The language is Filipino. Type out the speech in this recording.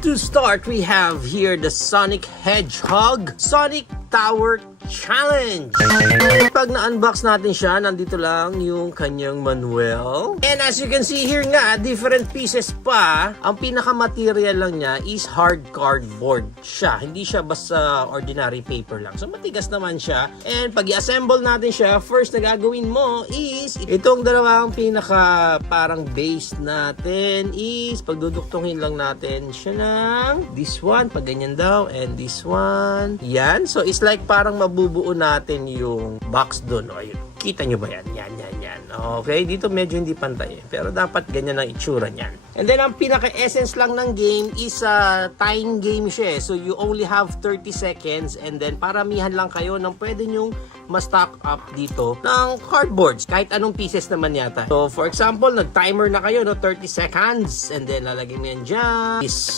To start, we have here the Sonic Hedgehog Sonic Tower Challenge. Pag na-unbox natin siya, nandito lang yung kanyang manual. And as you can see here nga, different pieces pa. Ang pinaka-material lang niya is hard cardboard siya. Hindi siya basta ordinary paper lang. So matigas naman siya. And pag i-assemble natin siya, first na gagawin mo is itong dalawang pinaka parang base natin is pagduduktungin lang natin siya ng this one, pag ganyan daw, and this one. Yan. So it's like parang mabubuo natin yung box doon. O, yun. Kita nyo ba yan? Yan. Okay, dito medyo hindi pantay. Pero dapat ganyan ang itsura niyan. And then, ang pinaka-essence lang ng game is time game siya. So, you only have 30 seconds and then paramihan lang kayo ng pwede nyong ma-stock up dito ng cardboards. Kahit anong pieces naman yata. So, for example, nag-timer na kayo, no? 30 seconds. And then, lalagyan mo yan dyan.